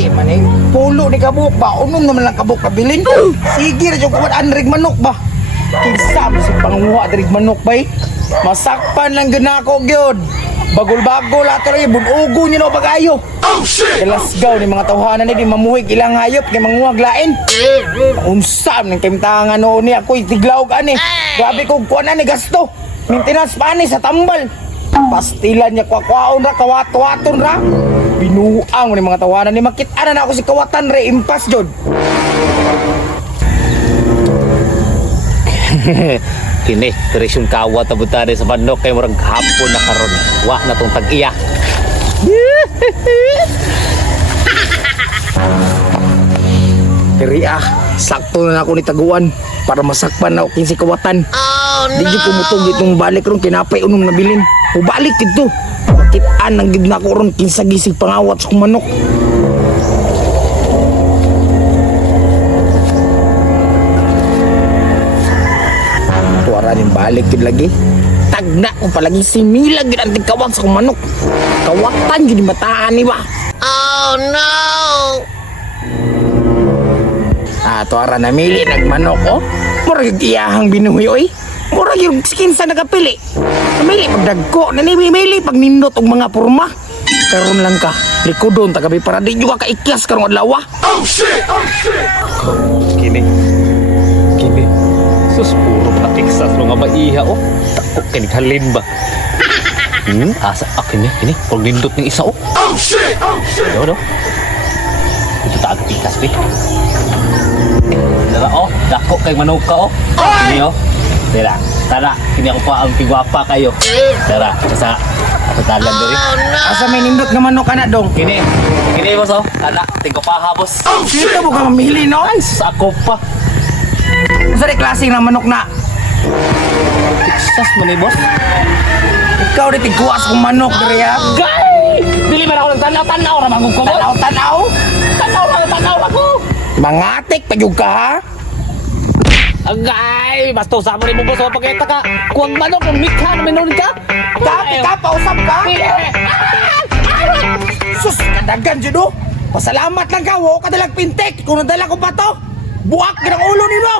Ay, maning pulo ni kabuk ba? Unong naman lang kabuk kabilin. Sige na yung kuwan anrig manok ba? Kinsa mo si panguha anrig manok ba eh? Masakpan lang ganako gyud. Bagol-bagol ato lang bunugo niyo no bagayo. Kalasgaw ni mga tawhanan ni di mamuhig ilang hayop kay manguhag lain. Unsa man kay tangan noon ni ako itiglaw ani. Grabe kog kuan ani gasto. Maintenance pa ani sa tambal. Pastilan niya kwa-kwaon ra kawat-waton ra. Binuang ni mga tawanan ni makit-ana na ako si kawatan re impas jud. Kini direksyon kawat tabutade sa manok kay murag hapon na karon. Wa na tong tag-iya. Diri sakto na ako ni taguan para masakpan na ako kinsi kawatan. Di gyud kumutog itong balik ron kinapay unong nabilin. Ubalik kito. Makit-an ang gid nako ron kinsa gisig pangawat sa kong manok. Tuwara rin balik gid lagi. Tagna ko palagi similag gid ang tigkawat sa kong manok. Kawatan gid mataan ni ba? Oh no! Tuwara namili nagmanok oh. Murag iyahang binuhi oy. Murag yung skinsa nakapili. Namili pag dagko, nanimili pag nindot og mga porma. Karon lang ka, likodon tagabi para di juga kaikyas karong adlaw. Oh shit! Oh shit! Kini. Sus puro na Texas mga maiha oh. Takot kini halin ba? Asa kini pag nindot ng isa oh. Oh shit! Oh shit! Do. Ito taag pikas pi. Dara oh, dako kay manok ka oh. Kini oh. Tara, kini ako pa ang tigwapa kayo. Tara, sa talan diri. Asa may nindot nga manok kana dong? Kini boss oh. Tara, tigwapa boss. Sino mo ka mamili no? Ay, sa ako pa. Usa di klase ng manok na? Texas mo ni boss. Ikaw di tigkuas kong manok diri ha? Gay! Dili man ako ng tanaw-tanaw ra mangug ko. Tanaw-tanaw? Tanaw ako. Mangatik pa jud ka ha? Agay! Basta usap mo rin mo boss o pagkita ka. Kuwang manok ng mikha na minunod ka. Ka, pausap ka? Sus, kadagan dyan o. Pasalamat lang ka, huwag ka dalag pintek. Kung nadala ko pa to, buwak ka ng ulo nino.